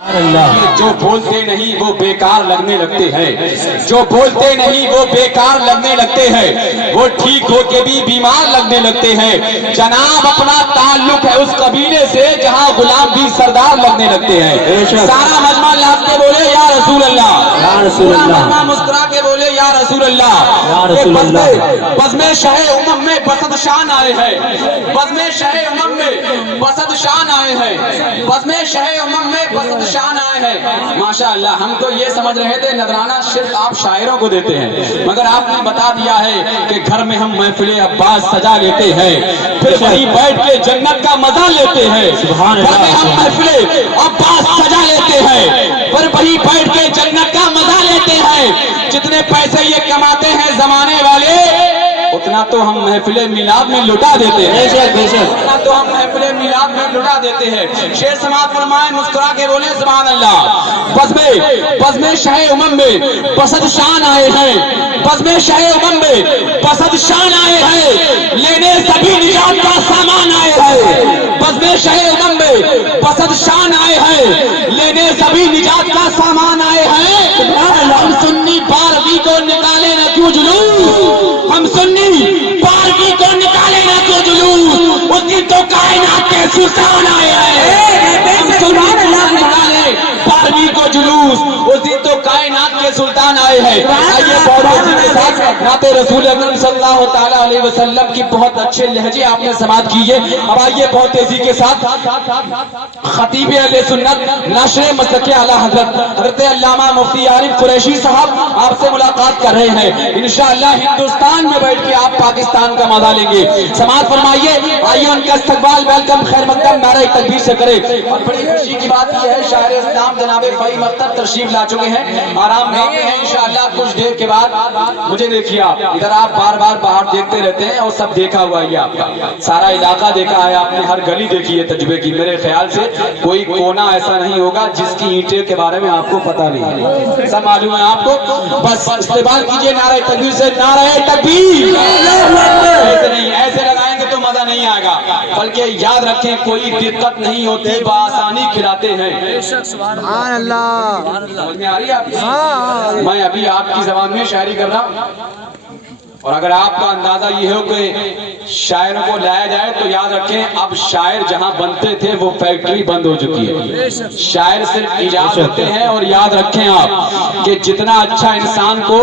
जो बोलते नहीं वो बेकार लगने लगते हैं, जो बोलते नहीं वो बेकार लगने लगते हैं, वो ठीक होके भी बीमार लगने लगते हैं। जनाब अपना ताल्लुक है उस कबीले से जहां गुलाम भी सरदार लगने लगते हैं। सारा मजमा लाभ के बोले या रसूल अल्लाह, पूरा मजमा मुस्कुरा के बोले या रसूल अल्लाह। बज़्मे शाह उमम में बसद शान आए हैं, बज़्मे शाह उमम में बसद शान आए हैं, बज़्मे शाह उमम में बसद शान आए हैं। माशाअल्लाह, हम तो ये समझ रहे थे नजराना सिर्फ आप शायरों को देते हैं, मगर आपने बता दिया है कि घर में हम महफिले अब्बास सजा लेते हैं, फिर वहीं बैठ के जन्नत का मजा लेते हैं। घर में हम महफिले अब्बास सजा लेते हैं, फिर वहीं बैठ के जन्नत का मजा लेते हैं। जितने पैसे ये कमाते हैं जमाने वाले, उतना तो हम महफिले मिलाद में लुटा देते हैं, उतना तो हम महफिले मिलाद में लुटा देते हैं। शेर समाज फरमाए मुस्कुरा के बोले सुभान अल्लाह। बज़्मे शाह उमम में बसद शान आए हैं, बज़्मे शाह उमम में बसद शान आए हैं, लेने सभी निजात का सामान आए हैं। बज़्मे शाह उमम में बसद शान आए हैं, लेने सभी निजात का सामान आए हैं। हम सुन्नी बारहवीं को निकाले न क्यों जुलूस, हम सुन्नी बारहवीं को निकाले ना क्यों जुलूस, उस दिन तो कायनात के सुल्तान आए हैं। हम सुन्नी निकाले बारहवीं को जुलूस, उस दिन तो कायनात के सुल्तान आए हैं। आइए बहुत तेजी के साथ नाते रसूल अकरम सल्लल्लाहु ताला अलैहि वसल्लम की बहुत अच्छे लहजे आपने समाअत कीजिए। अब आइए बहुत तेजी के साथ खतीब अहले सुन्नत नाशरे मसलके आला हज़रत अल्लामा मुफ्ती आरिफ कुरैशी साहब आपसे मुलाकात कर रहे हैं। इंशाअल्लाह हिंदुस्तान में बैठ के आप पाकिस्तान का मजा लेंगे। समाअत फरमाइए, आइए उनका इस्तकबाल वेलकम खैर मकदम नारे तकबीर से करें। और बड़ी खुशी की बात यह है शायर इस्लाम जनाबे फ़हीम अख्तर तशरीफ ला चुके हैं, आराम में हैं इंशाअल्लाह। कुछ देर के बाद मुझे देखिए, आप इधर आप बार बार बाहर देखते रहते हैं और सब देखा हुआ है, आपका सारा इलाका देखा है आपने, हर गली देखी है तजुबे की। मेरे ख्याल से कोई कोना ऐसा नहीं होगा जिसकी ईंटें के बारे में आपको पता नहीं है, सब मालूम है आपको। बस इस्तेमाल कीजिए नारे तकबीर से, नारे तकबीर। ऐसे नहीं, ऐसे लगाएंगे तो मजा नहीं आएगा, बल्कि याद रखें कोई दिक्कत नहीं होती, बआसानी खिलाते हैं। सुभान अल्लाह। समझ में आ रही है आपकी? मैं अभी आपकी ज़बान में शायरी कर रहा हूँ, और अगर आपका अंदाजा ये हो कि शायरों को लाया जाए तो याद रखें अब शायर जहां बनते थे वो फैक्ट्री बंद हो चुकी है। शायर सिर्फ इजाज़त होते हैं। और याद रखें आप कि जितना अच्छा इंसान को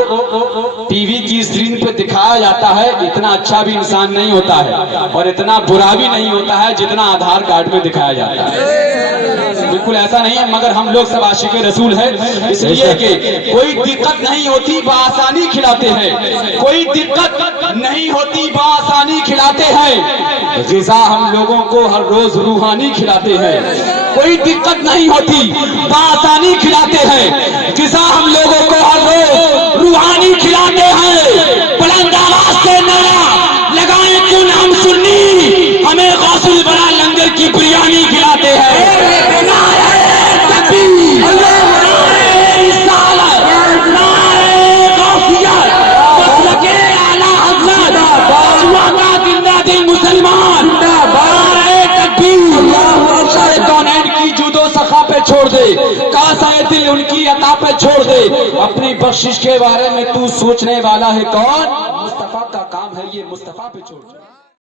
टीवी की स्क्रीन पे दिखाया जाता है, इतना अच्छा भी इंसान नहीं होता है, और इतना बुरा भी नहीं होता है जितना आधार कार्ड में दिखाया जाता है। बिल्कुल ऐसा नहीं है, मगर हम लोग सब आशिक़े रसूल हैं, इसलिए कि कोई दिक्कत नहीं होती, बआसानी खिलाते हैं। कोई दिक्कत नहीं होती, बआसानी खिलाते हैं। ग़िज़ा हम लोगों को हर रोज रूहानी खिलाते हैं। कोई दिक्कत नहीं होती, बआसानी खिलाते हैं। ग़िज़ा हम लोगों को हर रोज रूहानी खिलाते हैं। बुलंद आवाज से नारा लगाएं क्यों ना हम सुन्नी, हमें गौसुल बड़ा लंगर की बिरयानी खिलाते हैं। छोड़ दे काश आए दिल उनकी अता पे छोड़ दे, अपनी बख्शिश के बारे में तू सोचने वाला है कौन? मुस्तफा का काम है ये मुस्तफा पे छोड़ दे।